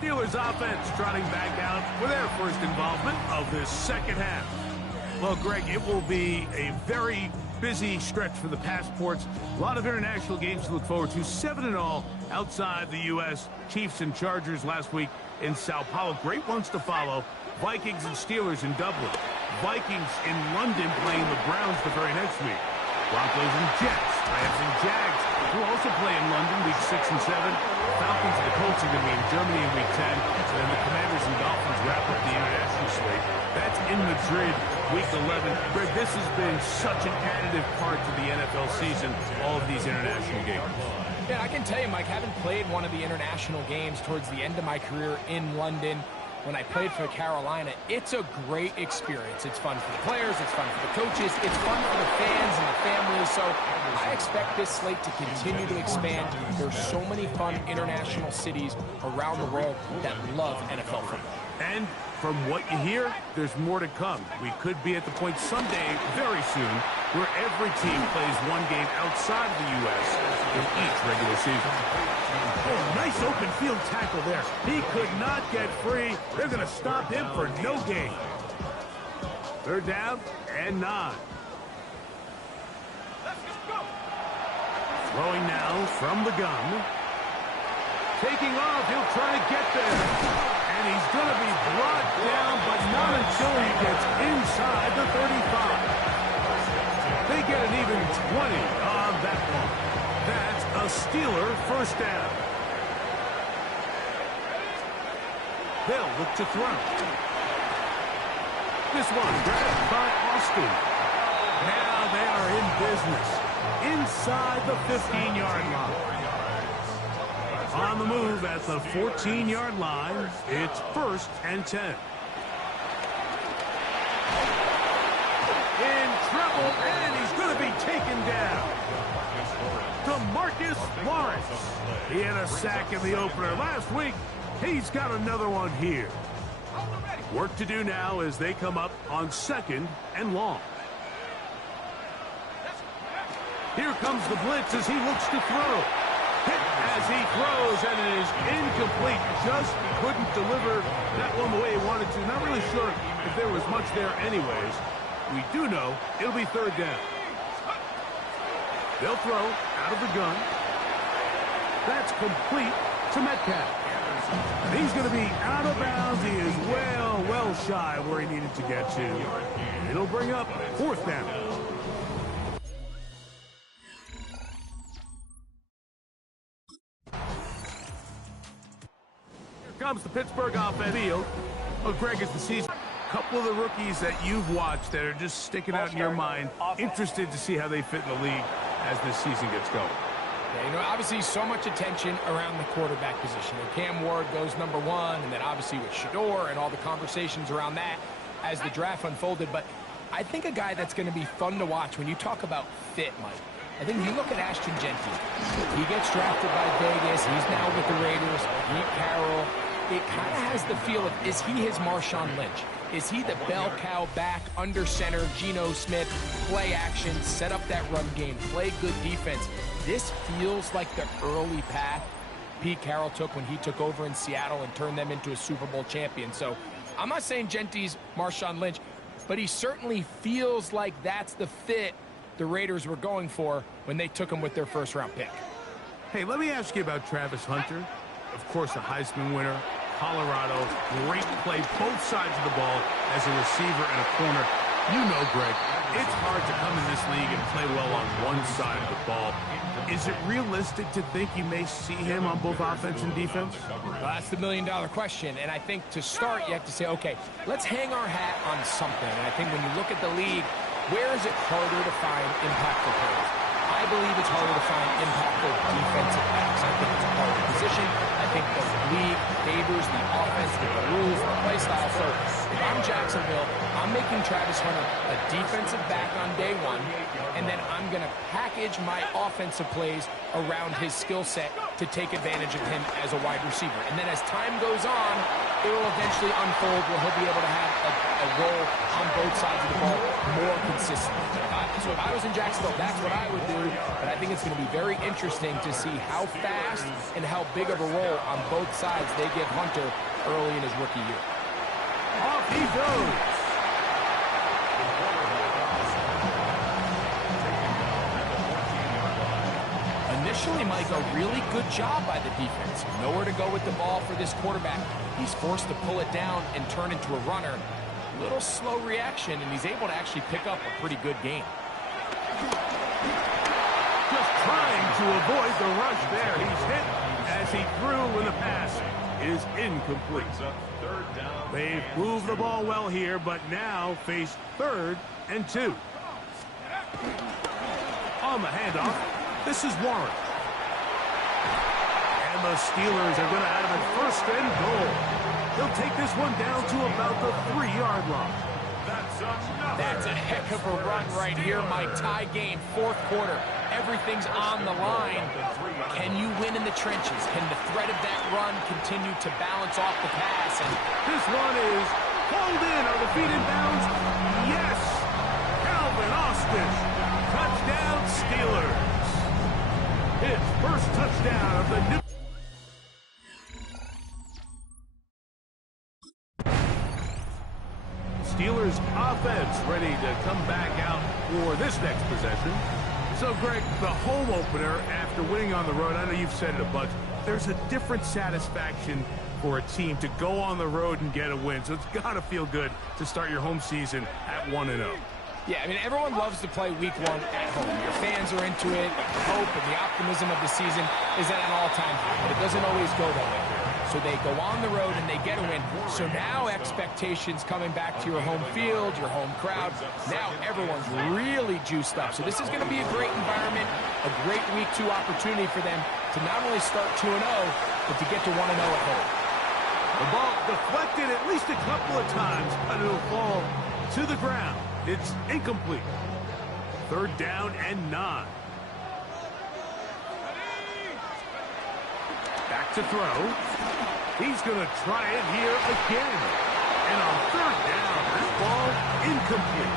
Steelers offense trotting back out for their first involvement of this second half. Well, Greg, it will be a very busy stretch for the passports. A lot of international games to look forward to. 7-0 outside the U.S. Chiefs and Chargers last week in Sao Paulo. Great ones to follow. Vikings and Steelers in Dublin. Vikings in London playing the Browns the very next week. Broncos and Jets. Rams and Jags will also play in London week 6 and 7. Falcons and the Colts are going to be in Germany in week 10. And then the Commanders and Dolphins wrap up the international slate. That's in Madrid Week 11. Greg, this has been such an additive part to the NFL season, all of these international games. Yeah, I can tell you, Mike, having played one of the international games towards the end of my career in London, when I played for Carolina, it's a great experience. It's fun for the players, it's fun for the coaches, it's fun for the fans and the families. So I expect this slate to continue to expand. There's so many fun international cities around the world that love NFL football. And from what you hear, there's more to come. We could be at the point someday, very soon, where every team plays one game outside of the U.S. in each regular season. Oh, nice open field tackle there. He could not get free. They're going to stop him for no gain. 3rd down and 9. Throwing now from the gun. Taking off, he'll try to get there. And he's going to be brought down, but not until he gets inside the 35. They get an even 20 on that one. That's a Steeler first down. They'll look to throw. This one grabbed by Austin. Now they are in business inside the 15-yard line. On the move at the 14-yard line, it's 1st and 10. In trouble, and he's going to be taken down. DeMarcus Lawrence. He had a sack in the opener last week. He's got another one here. Work to do now as they come up on 2nd and long. Here comes the blitz as he looks to throw. Hit as he throws, and it is incomplete. Just couldn't deliver that one the way he wanted to. Not really sure if there was much there anyways. We do know it'll be 3rd down. They'll throw out of the gun. That's complete to Metcalf. And he's going to be out of bounds. He is well shy where he needed to get to. It'll bring up 4th down. Comes the Pittsburgh offense field. Well, Greg, is the season. A couple of the rookies that you've watched that are just sticking out in your mind. Interested to see how they fit in the league as this season gets going. Yeah, you know, obviously so much attention around the quarterback position. And Cam Ward goes #1, and then obviously with Shador and all the conversations around that as the draft unfolded. But I think a guy that's going to be fun to watch when you talk about fit, Mike. I think you look at Ashton Genty. He gets drafted by Vegas. He's now with the Raiders. Pete Carroll. It kind of has the feel of, is he his Marshawn Lynch? Is he the bell cow back, under center, Geno Smith, play action, set up that run game, play good defense? This feels like the early path Pete Carroll took when he took over in Seattle and turned them into a Super Bowl champion. So I'm not saying Genty's Marshawn Lynch, but he certainly feels like that's the fit the Raiders were going for when they took him with their 1st-round pick. Hey, let me ask you about Travis Hunter. Of course, a Heisman winner, Colorado, great play both sides of the ball as a receiver and a corner. You know, Greg, it's hard to come in this league and play well on one side of the ball. Is it realistic to think you may see him on both offense and defense? Well, that's the million-dollar question. And I think to start, you have to say, okay, let's hang our hat on something. And I think when you look at the league, where is it harder to find impactful players? I believe it's harder to find impactful defensive backs. I think it's a harder position. I think the league favors the offense with the rules and the play style. So if I'm Jacksonville, I'm making Travis Hunter a defensive back on day 1, and then I'm going to package my offensive plays around his skill set to take advantage of him as a wide receiver. And then as time goes on, it will eventually unfold where he'll be able to have a role on both sides of the ball more consistently. So if I was in Jacksonville, that's what I would do. But I think it's going to be very interesting to see how fast and how big of a role on both sides they give Hunter early in his rookie year. Off he goes. Initially, Mike, a really good job by the defense. Nowhere to go with the ball for this quarterback. He's forced to pull it down and turn into a runner. Little slow reaction, and he's able to actually pick up a pretty good game. Just trying to avoid the rush there. He's hit as he threw with a pass. is incomplete. They've moved the ball well here, but now face 3rd and 2. On the handoff, this is Warren. And the Steelers are going to have it 1st and goal. They'll take this one down to about the 3-yard line. That's a heck of a run right here, Mike. Tie game, 4th quarter. Everything's on the line. Can you win in the trenches? Can the threat of that run continue to balance off the pass? And this one is pulled in. Are the feet in bounds? Yes! Calvin Austin. Touchdown, Steelers. His first touchdown of the new... Steelers offense ready to come back out for this next possession. So, Greg, the home opener after winning on the road, I know you've said it a bunch, there's a different satisfaction for a team to go on the road and get a win. So it's got to feel good to start your home season at 1-0. Yeah, I mean, everyone loves to play week 1 at home. Your fans are into it. The hope and the optimism of the season is at an all-time high, but it doesn't always go that way. So they go on the road and they get a win. So now expectations coming back to your home field, your home crowd. Now everyone's really juiced up. So this is going to be a great environment, a great week 2 opportunity for them to not only start 2-0, but to get to 1-0 at home. The ball deflected at least a couple of times, but it'll fall to the ground. It's incomplete. 3rd down and 9. Back to throw. He's going to try it here again. And on 3rd down, that ball incomplete.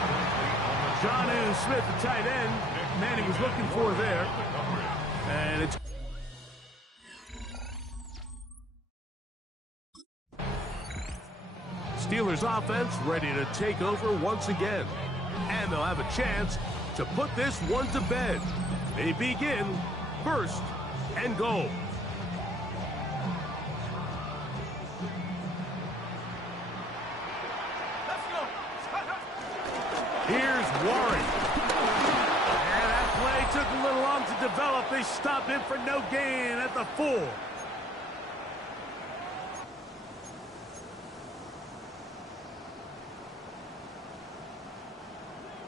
Jonnu Smith, the tight end, man he was looking for there. And it's... Steelers offense ready to take over once again. And they'll have a chance to put this one to bed. They begin 1st and goal. Here's Warren. And that play took a little long to develop. They stop him for no gain at the 4.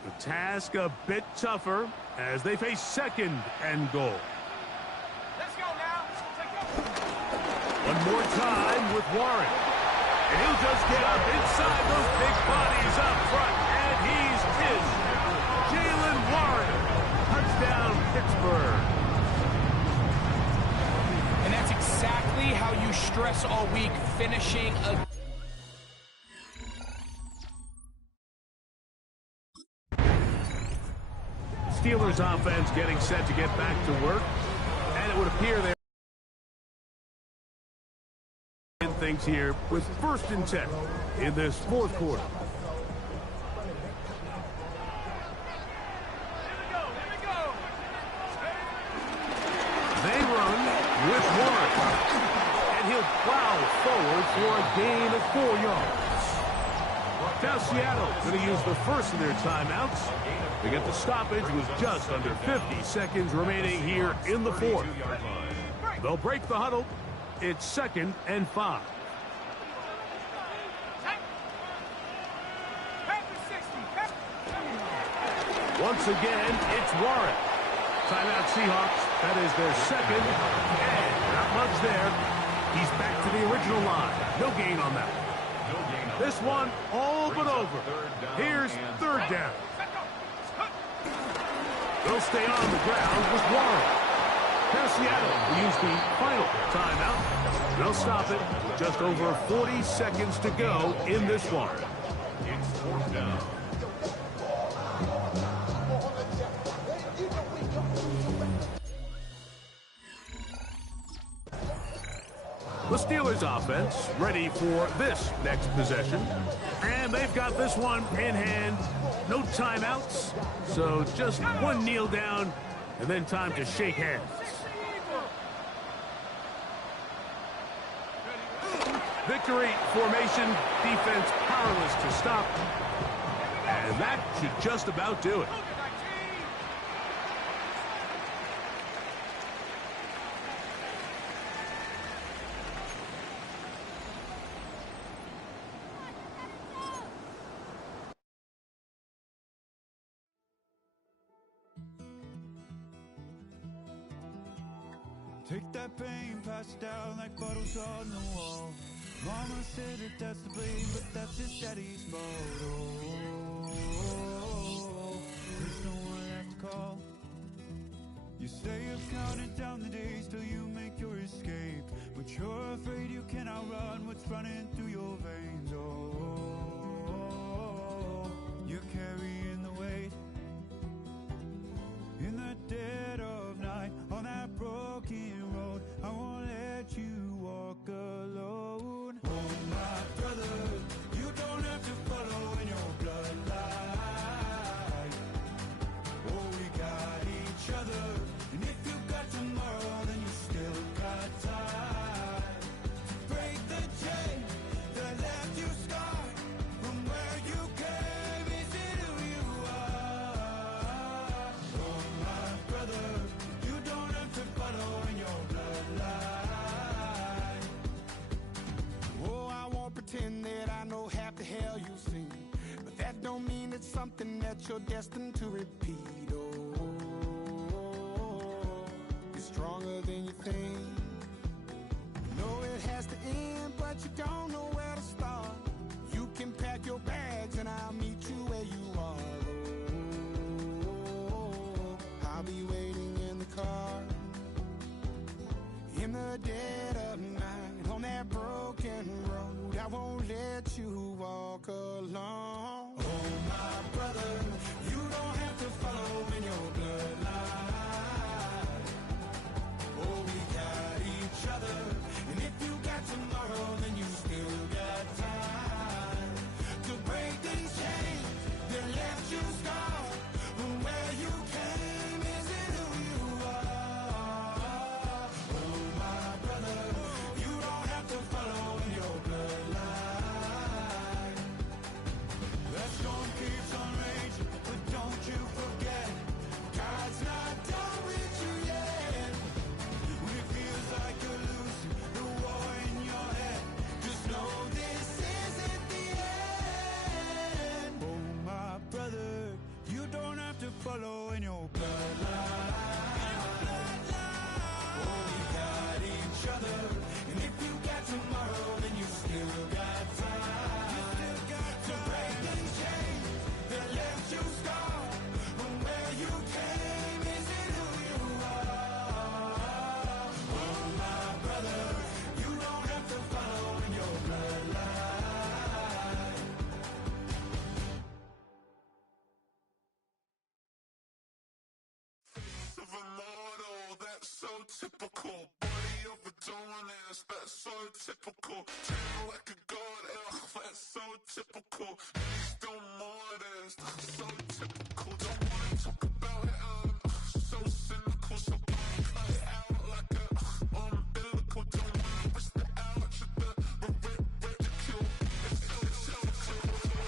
The task a bit tougher as they face 2nd and goal. Let's go now. One more time with Warren. And he'll just get up inside those big bodies up front. And he's in. Jalen Warren. Touchdown, Pittsburgh. And that's exactly how you stress all week, finishing a... Steelers offense getting set to get back to work. And it would appear they're in things here with 1st and 10 in this 4th quarter. They run with Warren. And he'll plow forward for a gain of 4 yards. Now Seattle going to use the first of their timeouts. They get the stoppage with just under 50 seconds remaining here in the 4th. They'll break the huddle. It's 2nd and 5. Once again, it's Warren. Timeout Seahawks. That is their 2nd. And not much there. He's back to the original line. No gain on that. This one all but over. Here's 3rd down. They'll stay on the ground with Warren. Now Seattle will use the final timeout. They'll stop it with just over 40 seconds to go in this one. It's 4th down. The Steelers offense ready for this next possession. And they've got this one in hand. No timeouts. So just one kneel down and then time to shake hands. Victory formation, defense powerless to stop. And that should just about do it. Take that pain, pass it down like bottles on the wall. Mama said that that's the blame, but that's his daddy's motto. There's no one left to call. You say you've counted down the days till you make your escape, but you're afraid you cannot run what's running through your veins. Oh, you're carrying the weight in the dead of night on that broken road. I won't let you walk alone. Oh, my brother, you don't have to follow in your bloodline. Oh, we got each other, and if you got tomorrow, then you still got time to break the chain that left you scarred from where you came. Is it who you are? Oh, my brother, you don't have to follow in your bloodline. Oh, I won't pretend that I know half the hell you've seen, but that don't mean it's something that you're destined to repeat. Oh, you're stronger than you think. Know it has to end, but you don't know where to start. You can pack your bags and I'll meet you where you are. Oh, I'll be waiting in the car in the dead of night on that broken road. I won't let you walk alone. Oh, my brother, you don't have to follow in your bloodline. Oh, we got each other, and if you got tomorrow, then you still got time to break these chains that left you scarred from where you came. Is it who you are? Oh, my brother, you don't have to follow in your bloodline. That storm keeps on raging, but don't you forget, God's not done with you yet. When it feels like you're losing the war in your head, just know this isn't the end. Oh, my brother, you don't have to follow in your bloodline. Oh, we got each other, and if you got tomorrow, then you still got time to break these chains that left you scarred from where you came. Is it who you are? Oh, my brother, you don't have to follow in your bloodline. Of a model that's so typical. Body of a donut, that's so typical. Treat like a god, that's so typical. Still modest, so typical. Don't wanna talk about it, so cynical. So cut it out like a umbilical. Don't wanna risk the ouch of the ridicule. It's so typical.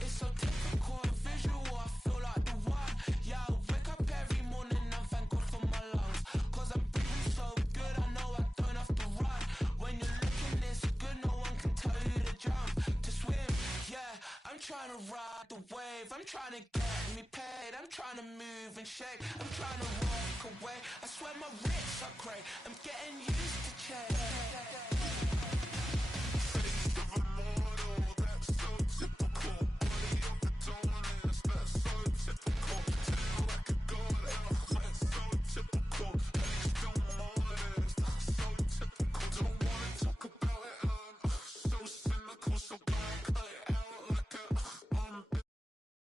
It's so typical and visual, I feel like the one. Yeah, I wake up every morning and thank God for my lungs, cause I'm breathing so good, I know I don't have to run. When you're looking this good, no one can tell you to jump, to swim. Yeah, I'm trying to ride the wave, I'm trying to get me paid, I'm trying to move and shake, I'm trying to walk away. I swear my wrists are great, I'm getting used to change.